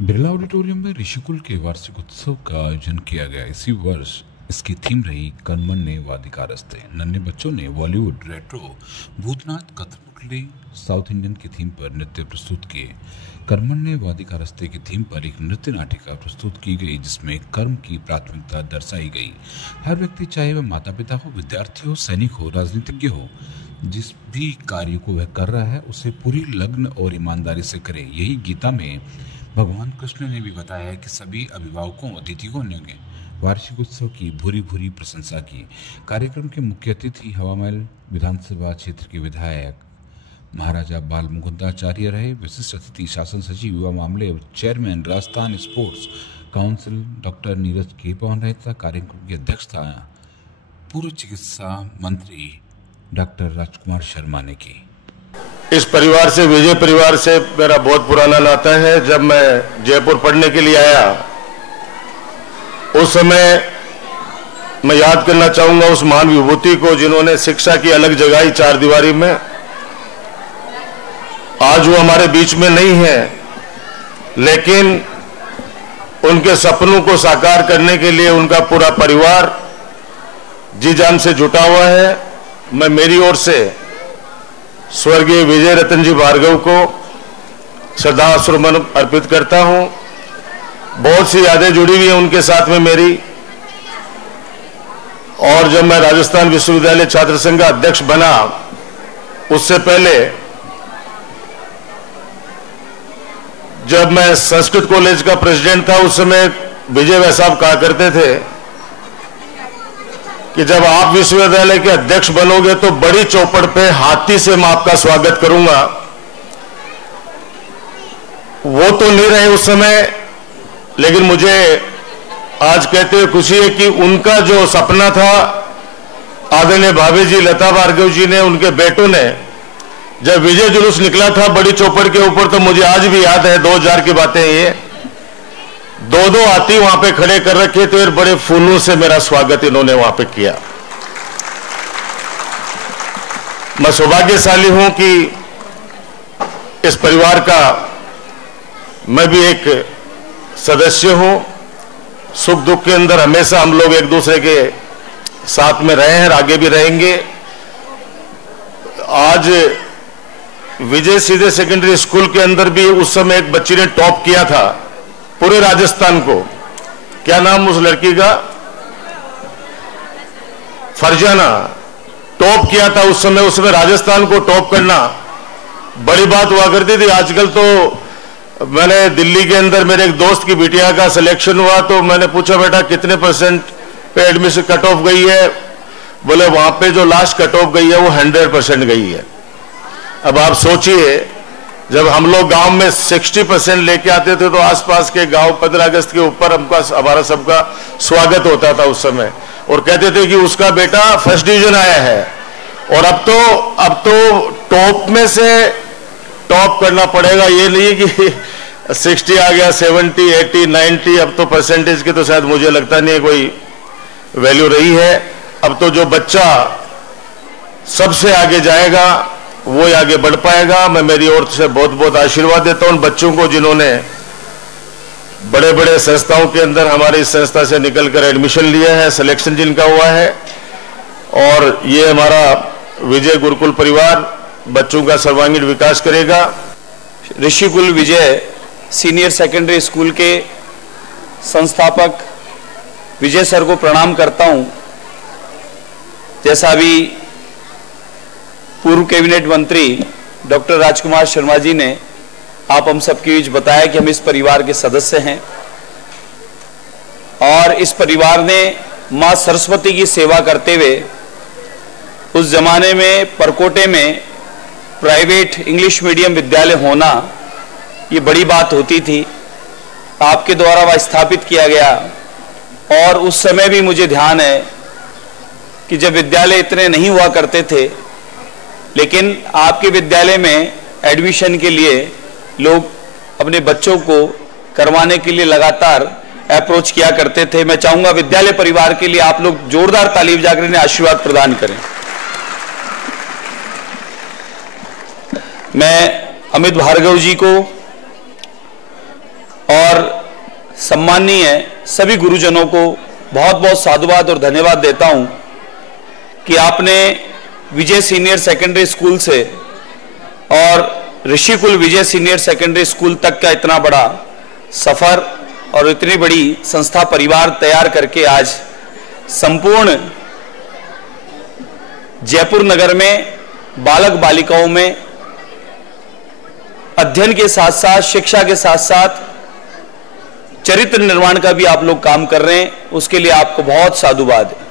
Birla auditorium में ऋषिकुल के वार्षिक उत्सव का आयोजन किया गया। इसी वर्ष इसकी थीम रही कर्मण्ये वाधिकारस्ते। नन्हे बच्चों ने Bollywood, retro, Bhootnath, Kathakali, South Indian की थीम पर नृत्य प्रस्तुत किए। कर्मण्ये वाधिकारस्ते की थीम पर एक नृत्य नाटिका प्रस्तुत की गई, जिसमें कर्म की प्राथमिकता दर्शाई गई। हर व्यक्ति, चाहे वह माता पिता हो, विद्यार्थी हो, सैनिक हो, राजनीतिज्ञ हो, जिस भी कार्य को वह कर रहा है उसे पूरी लगन और ईमानदारी से करे। यही गीता में भगवान कृष्ण ने भी बताया है कि सभी अभिभावकों, अतिथियों ने वार्षिक उत्सव की भूरी भूरी प्रशंसा की। कार्यक्रम के मुख्य अतिथि हवामहल विधानसभा क्षेत्र के विधायक महाराजा बाल मुकुंदाचार्य रहे। विशिष्ट अतिथि शासन सचिव युवा मामले और chairman Rajasthan sports council doctor Neeraj के पवन रहे था। कार्यक्रम की अध्यक्षता पूर्व चिकित्सा मंत्री डॉक्टर राजकुमार शर्मा ने की। इस परिवार से, विजय परिवार से मेरा बहुत पुराना नाता है। जब मैं जयपुर पढ़ने के लिए आया उस समय मैं याद करना चाहूंगा उस महान विभूति को जिन्होंने शिक्षा की अलग जगाई चार दीवारी में। आज वो हमारे बीच में नहीं है, लेकिन उनके सपनों को साकार करने के लिए उनका पूरा परिवार जी जान से जुटा हुआ है। मैं मेरी ओर से स्वर्गीय विजय रतन जी भार्गव को श्रद्धासुमन अर्पित करता हूं। बहुत सी यादें जुड़ी हुई हैं उनके साथ में मेरी। और जब मैं राजस्थान विश्वविद्यालय छात्र संघ का अध्यक्ष बना, उससे पहले जब मैं संस्कृत कॉलेज का प्रेसिडेंट था, उस समय विजय भाई साहब कहा करते थे कि जब आप विश्वविद्यालय के अध्यक्ष बनोगे तो बड़ी चौपड़ पे हाथी से मैं आपका स्वागत करूंगा। वो तो नहीं रहे उस समय, लेकिन मुझे आज कहते हुए खुशी है कि उनका जो सपना था, आदरणीय भाभी जी लता भार्गव जी ने, उनके बेटों ने, जब विजय जुलूस निकला था बड़ी चौपड़ के ऊपर, तो मुझे आज भी याद है 2000 की बातें। ये दो हाथी वहां पे खड़े कर रखे थे और बड़े फूलों से मेरा स्वागत इन्होंने वहां पे किया। मैं सौभाग्यशाली हूं कि इस परिवार का मैं भी एक सदस्य हूं। सुख दुख के अंदर हमेशा हम लोग एक दूसरे के साथ में रहे हैं, आगे भी रहेंगे। आज विजय सीधे सेकेंडरी स्कूल के अंदर भी उस समय एक बच्ची ने टॉप किया था पूरे राजस्थान को। क्या नाम उस लड़की का? फरजाना। टॉप किया था उस समय। उसमें राजस्थान को टॉप करना बड़ी बात हुआ करती थी। आजकल तो मैंने दिल्ली के अंदर मेरे एक दोस्त की बिटिया का सिलेक्शन हुआ, तो मैंने पूछा बेटा कितने परसेंट पे एडमिशन कट ऑफ गई है? बोले वहां पे जो लास्ट कट ऑफ गई है वो 100% गई है। अब आप सोचिए, जब हम लोग गांव में 60% लेके आते थे तो आसपास के गांव 15 अगस्त के ऊपर हमारा सबका स्वागत होता था उस समय, और कहते थे कि उसका बेटा फर्स्ट डिवीजन आया है। और अब तो टॉप में से टॉप करना पड़ेगा। ये नहीं कि 60 आ गया, 70, 80, 90, अब तो परसेंटेज की तो शायद मुझे लगता नहीं है कोई वैल्यू रही है। अब तो जो बच्चा सबसे आगे जाएगा वो ही आगे बढ़ पाएगा। मैं मेरी ओर से बहुत बहुत आशीर्वाद देता हूं उन बच्चों को जिन्होंने बड़े बड़े संस्थाओं के अंदर हमारी संस्था से निकलकर एडमिशन लिया है, सिलेक्शन जिनका हुआ है। और ये हमारा विजय गुरुकुल परिवार बच्चों का सर्वांगीण विकास करेगा। ऋषिकुल विजय सीनियर सेकेंडरी स्कूल के संस्थापक विजय सर को प्रणाम करता हूं। जैसा अभी पूर्व कैबिनेट मंत्री डॉक्टर राजकुमार शर्मा जी ने आप हम सबके बीच बताया कि हम इस परिवार के सदस्य हैं, और इस परिवार ने मां सरस्वती की सेवा करते हुए, उस जमाने में परकोटे में प्राइवेट इंग्लिश मीडियम विद्यालय होना ये बड़ी बात होती थी, आपके द्वारा वह स्थापित किया गया। और उस समय भी मुझे ध्यान है कि जब विद्यालय इतने नहीं हुआ करते थे, लेकिन आपके विद्यालय में एडमिशन के लिए लोग अपने बच्चों को करवाने के लिए लगातार अप्रोच किया करते थे। मैं चाहूंगा विद्यालय परिवार के लिए आप लोग जोरदार ताली बजाकर इन्हें आशीर्वाद प्रदान करें। मैं अमित भार्गव जी को और सम्माननीय सभी गुरुजनों को बहुत बहुत साधुवाद और धन्यवाद देता हूं कि आपने विजय सीनियर सेकेंडरी स्कूल से और ऋषिकुल विजय सीनियर सेकेंडरी स्कूल तक का इतना बड़ा सफर और इतनी बड़ी संस्था परिवार तैयार करके आज संपूर्ण जयपुर नगर में बालक बालिकाओं में अध्ययन के साथ साथ शिक्षा के साथ साथ चरित्र निर्माण का भी आप लोग काम कर रहे हैं, उसके लिए आपको बहुत साधुवाद है।